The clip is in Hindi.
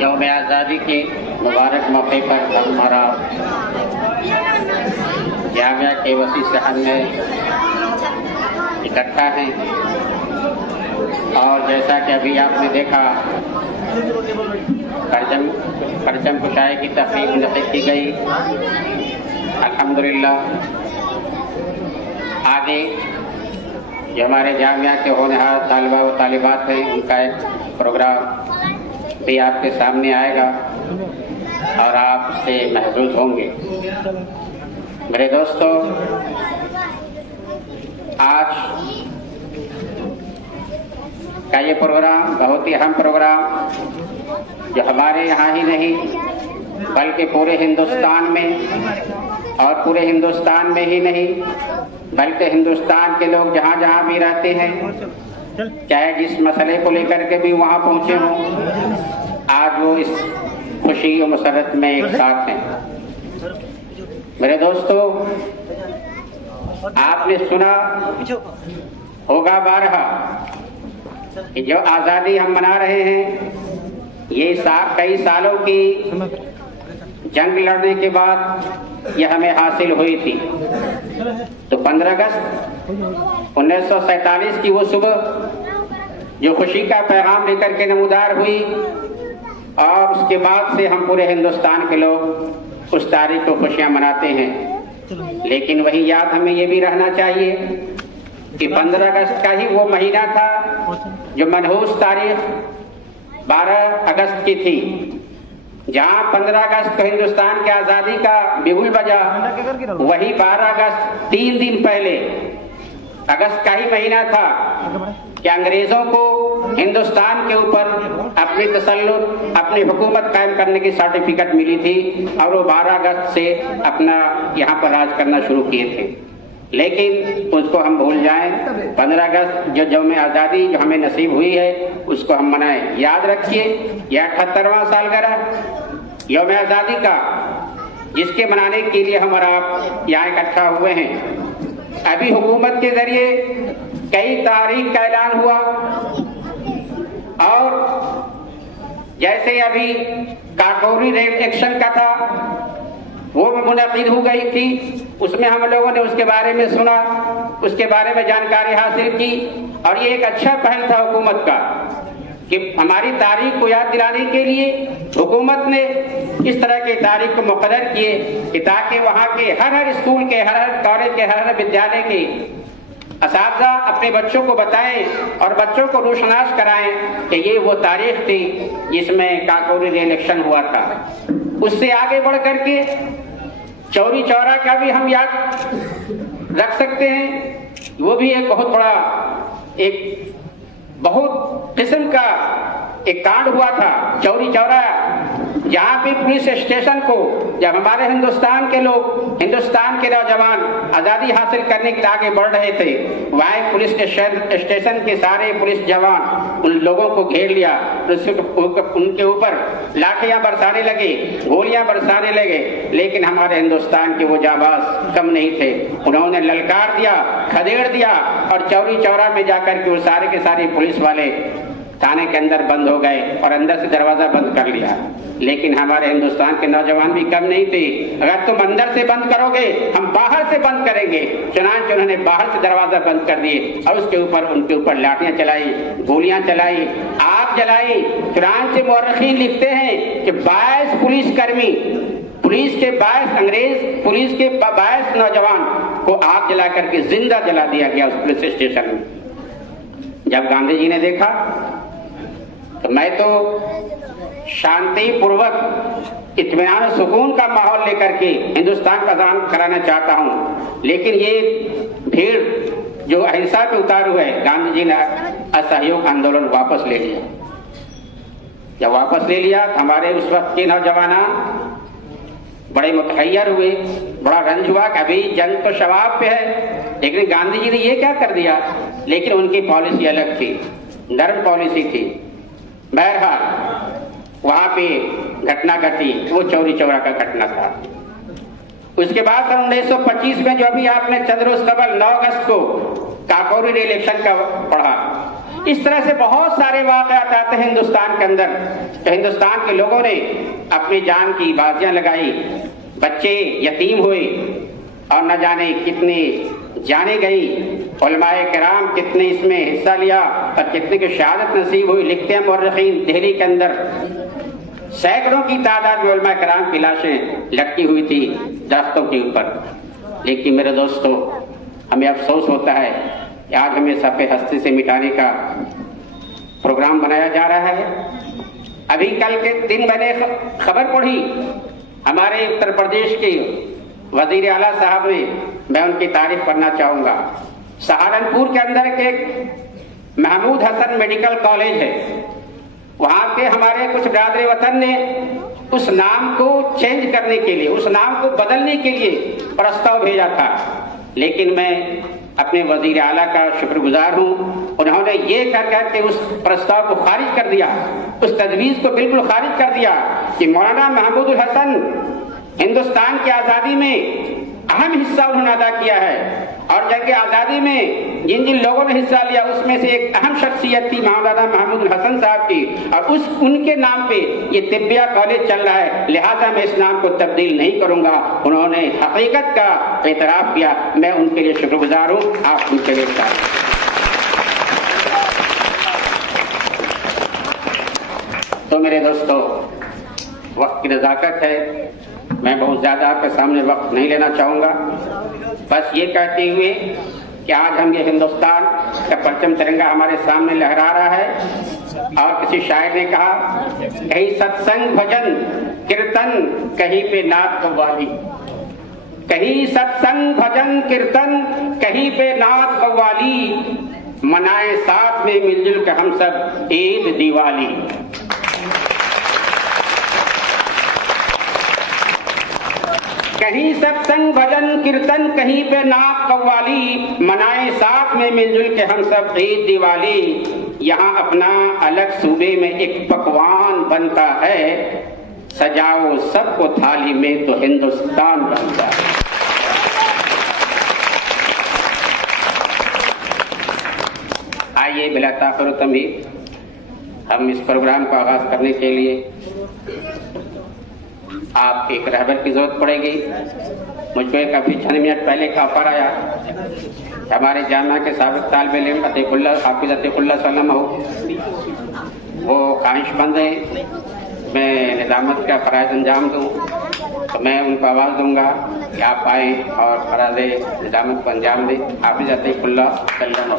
यौम आज़ादी के मुबारक मौके पर हमारा जामिया के वसी सहन में इकट्ठा हैं और जैसा कि अभी आपने देखा परचम कुशाई की तकरीब मुनक़िद की गई। अल्हम्दुलिल्लाह आगे जो हमारे जामिया के होनहार तालिबा व तालिबात हैं उनका एक प्रोग्राम भी आपके सामने आएगा और आप उससे महसूस होंगे। मेरे दोस्तों, आज का ये प्रोग्राम बहुत ही अहम प्रोग्राम जो हमारे यहाँ ही नहीं बल्कि पूरे हिंदुस्तान में और पूरे हिंदुस्तान में ही नहीं बल्कि हिंदुस्तान के लोग जहाँ जहाँ भी रहते हैं, चाहे जिस मसले को लेकर के भी वहाँ पहुँचे हों, आज वो इस खुशी और मसरत में एक साथ हैं। मेरे दोस्तों, आपने सुना होगा बारहा कि जो आज़ादी हम मना रहे हैं ये कई सालों की जंग लड़ने के बाद ये हमें हासिल हुई थी। तो 15 अगस्त 1947 की वो सुबह जो खुशी का पैगाम लेकर के नमूदार हुई और उसके बाद से हम पूरे हिंदुस्तान के लोग उस तारीख को खुशियां मनाते हैं। लेकिन वही याद हमें ये भी रहना चाहिए कि 15 अगस्त का ही वो महीना था जो मनहूस तारीख 12 अगस्त की थी, जहां 15 अगस्त को हिंदुस्तान की आजादी का बिगुल बजा। वही 12 अगस्त 3 दिन पहले अगस्त का ही महीना था कि अंग्रेजों को हिंदुस्तान के ऊपर अपनी तसल्लुत, अपनी हुकूमत कायम करने की सर्टिफिकेट मिली थी और वो 12 अगस्त से अपना यहाँ पर राज करना शुरू किए थे। लेकिन उसको हम भूल जाएं। 15 अगस्त जो यौम आज़ादी जो हमें नसीब हुई है उसको हम मनाएं। याद रखिए यह 78वां सालगिरह यौम आज़ादी का, जिसके मनाने के लिए हम और आप यहाँ इकट्ठा हुए हैं। अभी हुकूमत के जरिए कई तारीख का ऐलान हुआ और जैसे अभी काकोरी रेल एक्शन का था वो मुनक़िद हो गई थी, उसमें हम लोगों ने उसके बारे में सुना, उसके बारे में जानकारी हासिल की और ये एक अच्छा पहल था हुकूमत का कि हमारी तारीख को याद दिलाने के लिए हुकूमत ने इस तरह की तारीख को मुक़र्रर किए कि ताकि वहाँ के हर स्कूल के, हर कॉलेज के, हर विद्यालय के असातिज़ा अपने बच्चों को बताएं और बच्चों को रोशनास कराएं कि ये वो तारीख थी जिसमें काकोरी रेल एक्शन हुआ था। उससे आगे बढ़ करके चौरी चौरा का भी हम याद रख सकते हैं। वो भी एक बहुत बड़ा, एक बहुत किस्म का एक कांड हुआ था चौरी चौरा, जहाँ पे पुलिस स्टेशन को जब हमारे हिंदुस्तान के लोग, हिंदुस्तान के नौजवान आज़ादी हासिल करने के लिए आगे बढ़ रहे थे, वहाँ पुलिस स्टेशन के सारे पुलिस जवान उन लोगों को घेर लिया, उनके ऊपर लाठियां बरसाने लगे, गोलियां बरसाने लगे। लेकिन हमारे हिंदुस्तान के वो जाबाज कम नहीं थे, उन्होंने ललकार दिया, खदेड़ दिया और चौरी चौरा में जाकर के वो सारे के सारे पुलिस वाले थाने के अंदर बंद हो गए और अंदर से दरवाजा बंद कर लिया। लेकिन हमारे हिंदुस्तान के नौजवान भी कम नहीं थे, अगर तुम अंदर से बंद करोगे हम बाहर से बंद करेंगे। चुनांचे उन्होंने बाहर से दरवाजा बंद कर दिए और उसके ऊपर उनके ऊपर लाठियां चलाई, गोलियां चलाई, आग जलाई। चुनांचे मुअर्रिखीन लिखते हैं कि 22 पुलिसकर्मी, पुलिस के 22 अंग्रेज पुलिस के 22 नौजवान को आग जला करके जिंदा जला दिया गया उस पुलिस स्टेशन में। जब गांधी जी ने देखा तो मैं तो शांति पूर्वक इत्मीनान सुकून का माहौल लेकर के हिंदुस्तान का दान कराना चाहता हूं, लेकिन ये भीड़ जो अहिंसा पे उतारू है, गांधी जी ने असहयोग आंदोलन वापस ले लिया। जब वापस ले लिया तो हमारे उस वक्त के नौजवान बड़े मुतहैयर हुए, बड़ा रंज हुआ कि अभी जंग तो शबाब पे है, लेकिन गांधी जी ने ये क्या कर दिया। लेकिन उनकी पॉलिसी अलग थी, नर्म पॉलिसी थी। बहरहाल वहां पे घटना घटी, वो चौरी चौरा का घटना था। उसके बाद सन 1925 में जो अभी आपने चंद रोज कबल 9 अगस्त को काकोरी रे इलेक्शन का पढ़ा, इस तरह से बहुत सारे वाकयात आते हैं हिंदुस्तान के अंदर। तो हिंदुस्तान के लोगों ने अपनी जान की बाजियां लगाई, बच्चे यतीम हुए और न जाने कितने जाने गई, उलमाए किराम कितने इसमें हिस्सा लिया और कितने की शहादत नसीब हुई। लिखते हैं मुर्रिखीन, दिल्ली के अंदर सैकड़ों की तादाद में उलमाए किराम की लाशें लटकी हुई थी दरख्तों के ऊपर। लेकिन मेरे दोस्तों, हमें अफसोस होता है कि आज हमें सफ़े हस्ती से मिटाने का प्रोग्राम बनाया जा रहा है। अभी कल के दिन मैंने खबर पढ़ी, हमारे उत्तर प्रदेश के वजीर आला साहब ने, मैं उनकी तारीफ करना चाहूंगा। सहारनपुर के अंदर एक महमूद हसन मेडिकल कॉलेज है, वहां के हमारे कुछ बिरादर वतन ने उस नाम को चेंज करने के लिए, उस नाम को बदलने के लिए प्रस्ताव भेजा था। लेकिन मैं अपने वजीर आला का शुक्रगुजार हूं, उन्होंने ये कर के उस प्रस्ताव को खारिज कर दिया, उस तजवीज को बिल्कुल खारिज कर दिया कि मौलाना महमूद हसन हिंदुस्तान की आजादी में अहम हिस्सा उन्होंने अदा किया है और जंग आजादी में जिन जिन लोगों ने हिस्सा लिया उसमें से एक अहम शख्सियत थी मौलाना महमूद हसन साहब की, और उनके नाम पे ये तिब्बिया कॉलेज चल रहा है, लिहाजा मैं इस नाम को तब्दील नहीं करूंगा। उन्होंने हकीकत का एतराफ किया, मैं उनके लिए शुक्रगुजार हूँ। आप उनके लिए तो मेरे दोस्तों, वक्त की नज़ाकत है, मैं बहुत ज्यादा आपके सामने वक्त नहीं लेना चाहूंगा। बस ये कहते हुए कि आज हम ये हिंदुस्तान का परचम तिरंगा हमारे सामने लहरा रहा है, और किसी शायर ने कहा, कहीं सत्संग भजन कीर्तन, कहीं पे नात कव्वाली, कहीं सत्संग भजन कीर्तन, कहीं पे नात कव्वाली, मनाए साथ में मिलजुल के हम सब ईद दिवाली। कहीं सत्संग भजन कीर्तन, कहीं पे नात कव्वाली, मनाए साथ में मिलजुल के हम सब ईद दिवाली। यहाँ अपना अलग सूबे में एक पकवान बनता है, सजाओ सबको थाली में तो हिंदुस्तान बनता है। आइए बिला ताखिर तमीज़ हम इस प्रोग्राम का आगाज करने के लिए आप एक रहबर की जरूरत पड़ेगी। मुझको एक अभी चंद मिनट पहले का ऑफर आया, हमारे जामिया के साबिक तालिब इल्म अतीकुल्लाह हाफिज अतीकुल्लाह सल्लम हो, वो ख्वाहिशमंद है मैं निजामत का फराइज अंजाम दूँ, तो मैं उनको आवाज़ दूंगा कि आप आए और फराइज निजामत को अंजाम दें। हाफिज अतीकुल्लाह सल्लम हो।